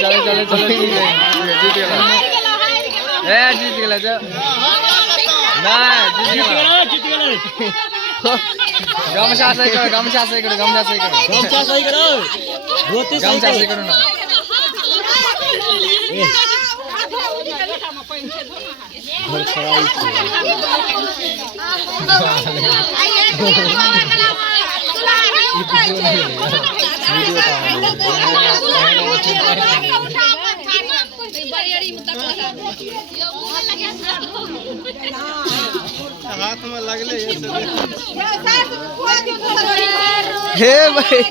चलो चलो जीत गया जीत गया ना जीत गया गमछा सही करो गमछा सही करो गमछा सही करो गमछा सही करो धोती गमछा सही करो ना घर खराई हाथ में लगले हे भाई